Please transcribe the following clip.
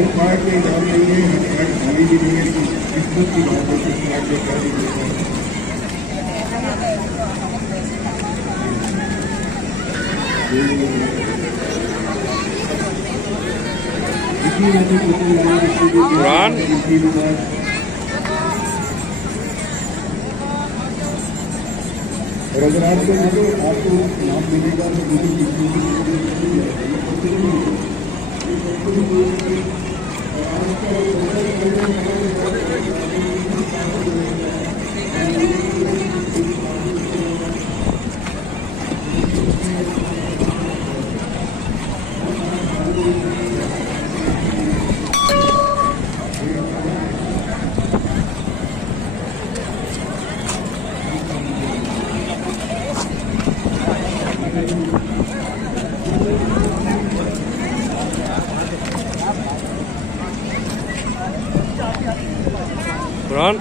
हर card में इनाम नहीं है, हर कार्ड खाली भी नहीं है, तो किस्मत की बात है किस कार्ड में क्या भी मिलता है। इसी वजह से कुरान और अगर आपको मिले आपको नाम मिलेगा तो मुझे कुरान